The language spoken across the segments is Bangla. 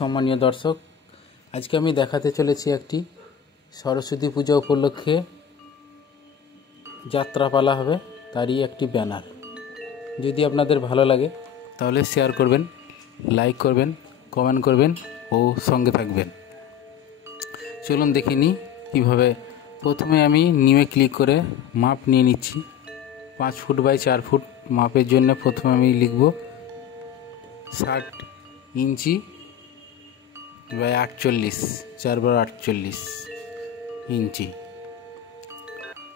সম্মানীয় দর্শক, আজকে আমি দেখাতে চলেছি একটি সরস্বতী পূজা উপলক্ষে যাত্রাপালা হবে, তারই একটি ব্যানার। যদি আপনাদের ভালো লাগে তাহলে শেয়ার করবেন, লাইক করবেন, কমেন্ট করবেন ও সঙ্গে থাকবেন। চলুন দেখে নিই কীভাবে। প্রথমে আমি নিউয়ে ক্লিক করে মাপ নিয়ে নিচ্ছি। 5 ফুট বাই 4 ফুট মাপের জন্য প্রথমে আমি লিখব 60 ইঞ্চি বাই 48, 4x48 ইঞ্চি।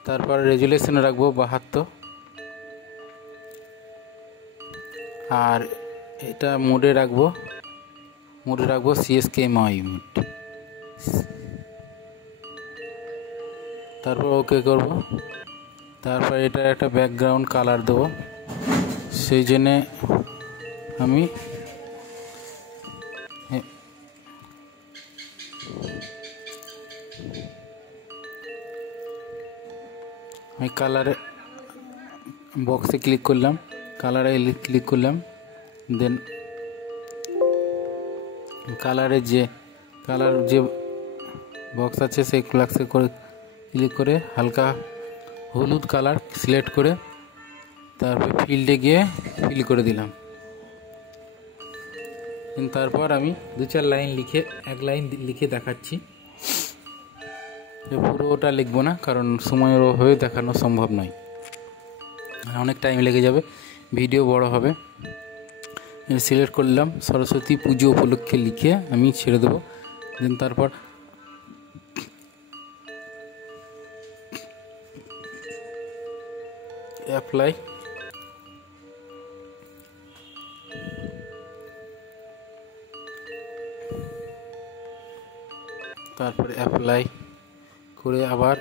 তারপর রেজুলেশন রাখবো 72, আর এটা মোডে রাখবো CSKMI মোড। তারপর ওকে করব। তারপর এটার একটা ব্যাকগ্রাউন্ড কালার দেবো, সেই জন্যে আমি কালারে বক্সে ক্লিক করলাম, কালারে ক্লিক করলাম, দেন কালারে যে বক্স আছে সেই বক্সে করে ক্লিক করে হালকা হলুদ কালার সিলেক্ট করে তারপর ফিল্ডে গিয়ে ফিল করে দিলাম। তারপর আমি 2-4 লাইন লিখে এক লাইন লিখে দেখাচ্ছি। পুরোটা লিখবো না, কারণ সময়ের হয়ে দেখানো সম্ভব নয়, অনেক টাইম লেগে যাবে, ভিডিও বড় হবে। সিলেক্ট করলাম, সরস্বতী পুজো উপলক্ষে লিখে আমি ছেড়ে দেবো। দেন তারপর অ্যাপ্লাই, তারপরে অ্যাপ্লাই করে আবার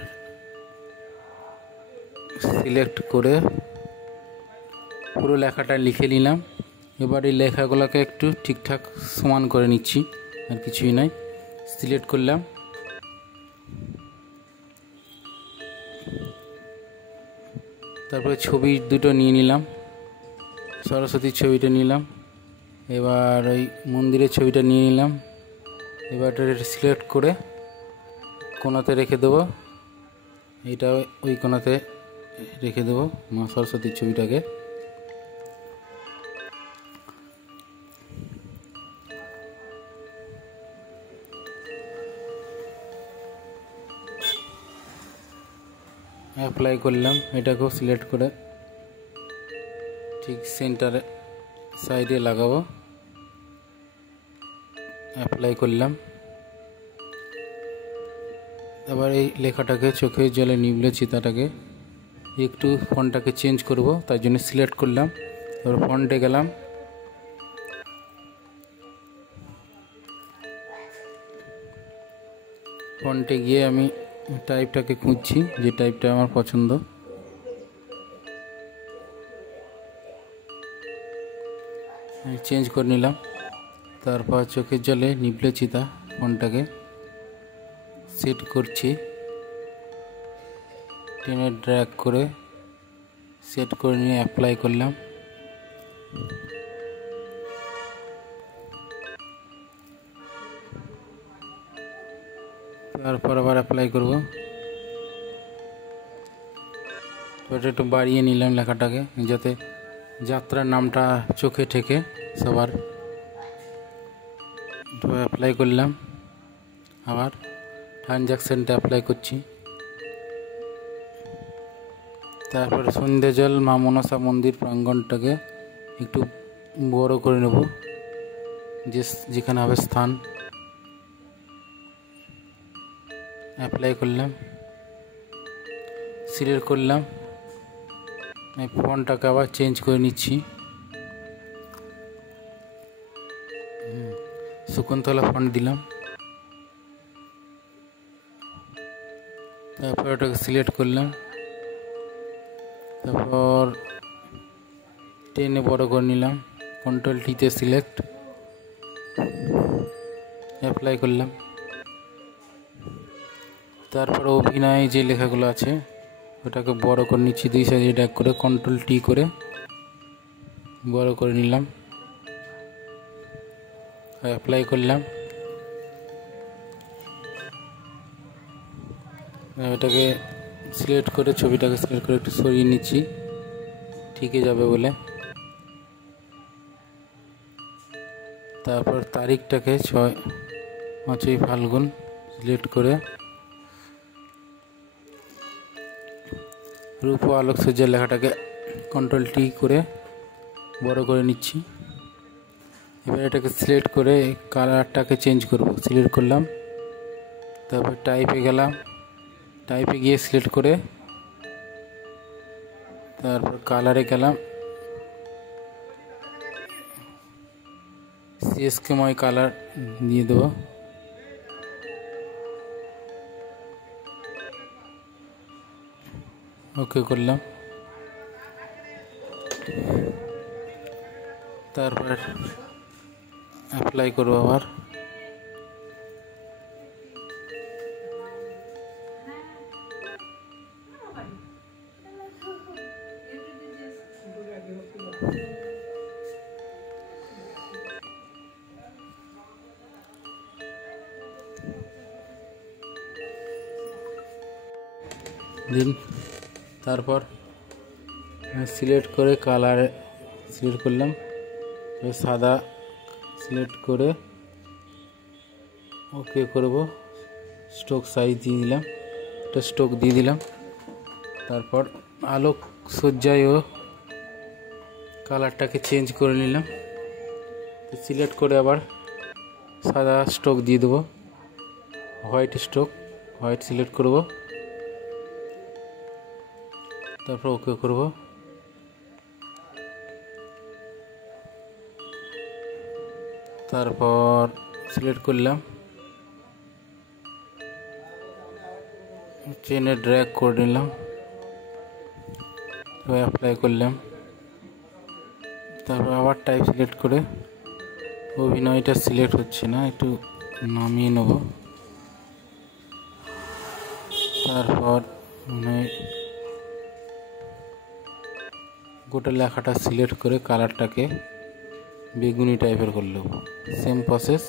সিলেক্ট করে পুরো লেখাটা লিখে নিলাম। এবার এই লেখাগুলোকে একটু ঠিকঠাক সমান করে নিচ্ছি, আর কিছুই নাই। সিলেক্ট করলাম, তারপরে ছবি দুটো নিয়ে নিলাম, সরস্বতীর ছবিটা নিলাম, এবার ওই মন্দিরের ছবিটা নিয়ে নিলাম। এবার সিলেক্ট করে কোণাতে রেখে দেবো, এইটা ওই কোণাতে রেখে দেবো মা সরস্বতীর ছবিটাকে। অ্যাপ্লাই করলাম, এটাকেও সিলেক্ট করে ঠিক সেন্টারে সাইডে লাগাবো। অ্যাপ্লাই করলাম। এবার এই লেখাটাকে চোখের জলে নিবলে চিতাটাকে একটু ফন্টটাকে চেঞ্জ করব, তার জন্য সিলেক্ট করলাম। এবার ফন্টে গেলাম, ফন্টে গিয়ে আমি টাইপটাকে খুঁজছি, যে টাইপটা আমার পছন্দ। চেঞ্জ করে নিলাম। তারপর চোখের জলে নিবলে চিতা ফন্টটাকে সেট করছি, টেনে ড্র্যাগ করে সেট করে নিয়ে অ্যাপ্লাই করলাম। তারপর আবার অ্যাপ্লাই করব। ওটা একটু বাড়িয়ে নিলাম লেখাটাকে, যাতে যাত্রার নামটা চোখে ঠেকে সবার। অ্যাপ্লাই করলাম, আবার ট্রানজ্যাকশানটা অ্যাপ্লাই করছি। তারপরে সন্ধ্যেজল মা মনসা মন্দির প্রাঙ্গণটাকে একটু বড় করে নেব, যেখানে হবে স্থান। অ্যাপ্লাই করলাম, সিলেক্ট করলাম, ফন্টটাকে আবার চেঞ্জ করে নিচ্ছি, শকুন্তলা ফন্ট দিলাম। তারপর ওটাকে সিলেক্ট করলাম, তারপর টেনে বড় করে নিলাম, কন্ট্রোল টিতে সিলেক্ট, অ্যাপ্লাই করলাম। তারপর অভিনয় যে লেখাগুলো আছে ওটাকে বড় করে নিচ্ছি, 2 সাইজে ড্র্যাগ করে কন্ট্রোল টি করে বড় করে নিলাম। অ্যাপ্লাই করলাম। এটাকে সিলেক্ট করে, ছবিটাকে সিলেক্ট করে একটু সরিয়ে নিচ্ছি ঠিকই যাবে বলে। তারপর তারিখটাকে 5ই ফাল্গুন সিলেক্ট করে রূপ ও আলোকসজ্জার লেখাটাকে Ctrl+T করে বড় করে নিচ্ছি। এবার এটাকে সিলেক্ট করে কালারটাকে চেঞ্জ করব। সিলেক্ট করলাম, তারপর টাইপে গেলাম, টাইপে গিয়ে সিলেক্ট করে তারপর কালারে গেলাম, CSKময় কালার দিয়ে দেবো। ওকে করলাম। তারপর অ্যাপ্লাই করবো আবার। তারপর সিলেক্ট করে কালার সিলেক্ট করলাম, সাদা সিলেক্ট করে ওকে করব। স্ট্রোক সাইজ দিয়ে দিলাম, একটা স্ট্রোক দিয়ে দিলাম। তারপর আলোকসজ্জায় ও কালারটাকে চেঞ্জ করে নিলাম। সিলেক্ট করে আবার সাদা স্ট্রোক দিয়ে দেবো, হোয়াইট স্ট্রোক, হোয়াইট সিলেক্ট করব। তারপর ওকে করব। তারপর সিলেক্ট করলাম, চেনে ড্র্যাগ করে নিলাম, অ্যাপ্লাই করলাম। তারপর আবার টাইপ সিলেক্ট করে, অভিনয়টা সিলেক্ট হচ্ছে না, একটু নামিয়ে নেব। তারপর গোটা লেখাটা সিলেক্ট করে কালারটাকে বেগুনি টাইপের করলো। Same process.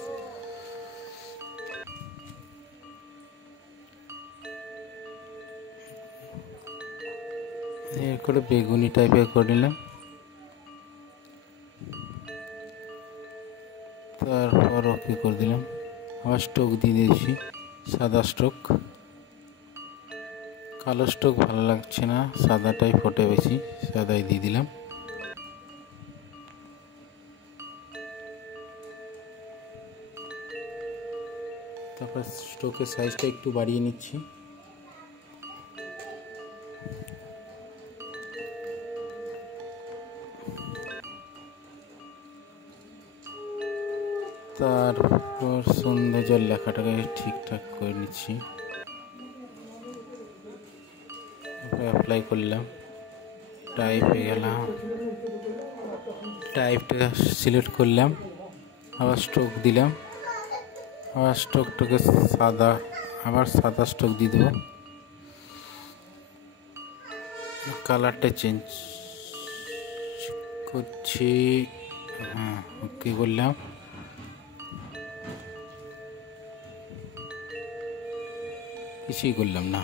এর করে বেগুনি টাইপের করে নিলাম। তারপর ওকে করে দিলাম। আবার স্ট্রোক দিয়ে দিয়েছি, সাদা স্ট্রোক। কালো স্ট্রোক ভালো লাগছে না, সাদাটাই ফোটে বেশি, সাদাই দিয়ে দিলাম। তারপর স্ট্রোকের সাইজটা একটু বাড়িয়ে নিচ্ছি। তারপর সৌন্দর্যের লেখাটাকে ঠিকঠাক করে নিচ্ছি। অ্যাপ্লাই করলাম, টাইপে গেলাম, টাইপটা সিলেক্ট করলাম, আবার স্ট্রোক দিলাম, আবার স্ট্রোকটাকে সাদা, আবার সাদা স্ট্রোক দিয়ে দেবো। কালারটা চেঞ্জ করছি, হ্যাঁ ওকে করলাম। কিছুই করলাম না,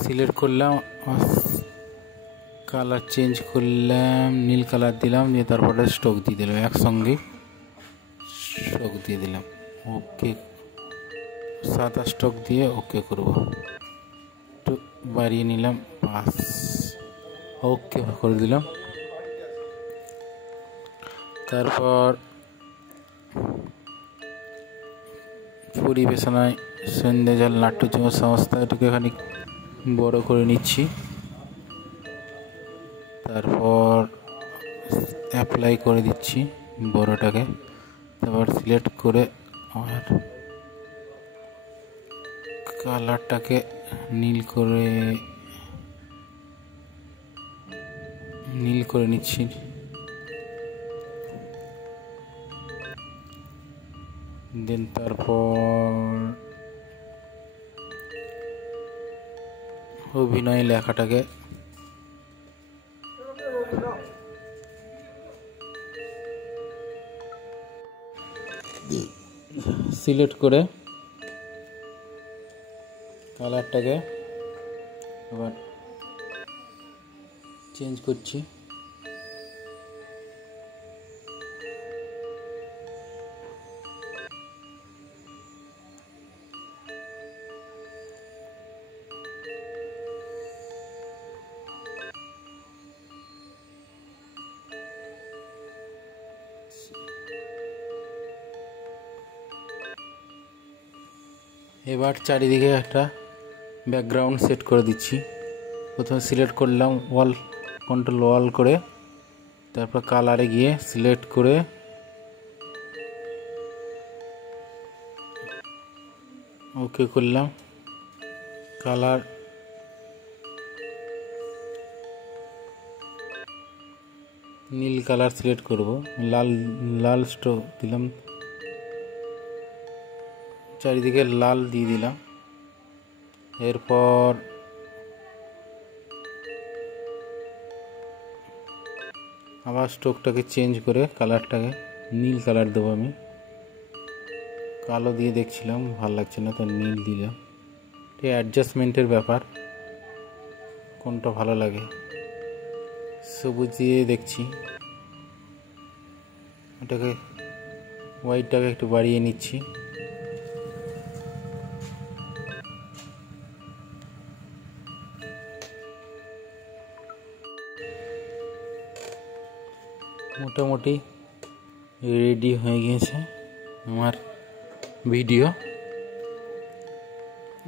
সিলেক্ট করলাম, কালার চেঞ্জ করলাম, নীল কালার দিলাম, দিয়ে তারপরে স্ট্রোক দিয়ে দিলাম, একসঙ্গে স্ট্রোক দিয়ে দিলাম। ওকে, সাদা স্ট্রোক দিয়ে ওকে করব, একটু বাড়িয়ে নিলাম, বাস ওকে করে দিলাম। তারপর পরিবেশনায় সন্ধ্যাজল নাট্যযুব সংস্থা, এটাকে এখানে বড় করে নিচ্ছি। তারপর অ্যাপ্লাই করে দিচ্ছি বড়টাকে। তারপর সিলেক্ট করে আর কালারটাকে নীল করে নিচ্ছি। দেন তারপর অভিনয় লেখাটাকে সিলেক্ট করে কালারটাকে আবার চেঞ্জ করছি। এবার চারিদিকে একটা ব্যাকগ্রাউন্ড সেট করে দিচ্ছি। প্রথমে সিলেক্ট করলাম ওয়াল, কন্ট্রোল ওয়াল করে, তারপর কালারে গিয়ে সিলেক্ট করে ওকে করলাম। কালার নীল কালার সিলেক্ট করব, লাল স্ট্রোক দিলাম, চারিদিকে লাল দিয়ে দিলাম। এরপর আবার স্ট্রোকটাকে চেঞ্জ করে কালারটাকে নীল কালার দেবো। আমি কালো দিয়ে দেখছিলাম ভালো লাগছে না, তো নীল দিলাম। এটা অ্যাডজাস্টমেন্টের ব্যাপার, কোনটা ভালো লাগে। সবুজ দিয়ে দেখছি, ওটাকে হোয়াইটটাকে একটু বাড়িয়ে নিচ্ছি। মোটামুটি রেডি হয়ে গিয়েছে আমার ভিডিও।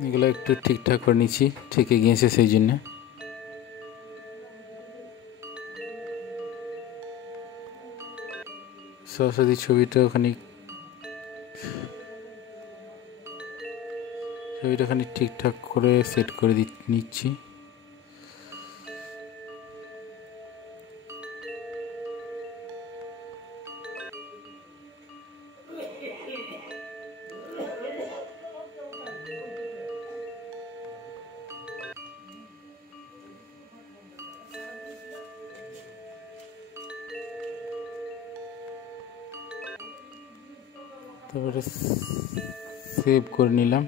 এগুলো একটু ঠিকঠাক করে নিচ্ছি, থেকে গিয়েছে সেই জন্য। সরস্বতী ছবিটা খানিক ঠিকঠাক করে সেট করে নিচ্ছি। তারপরে সেভ করে নিলাম।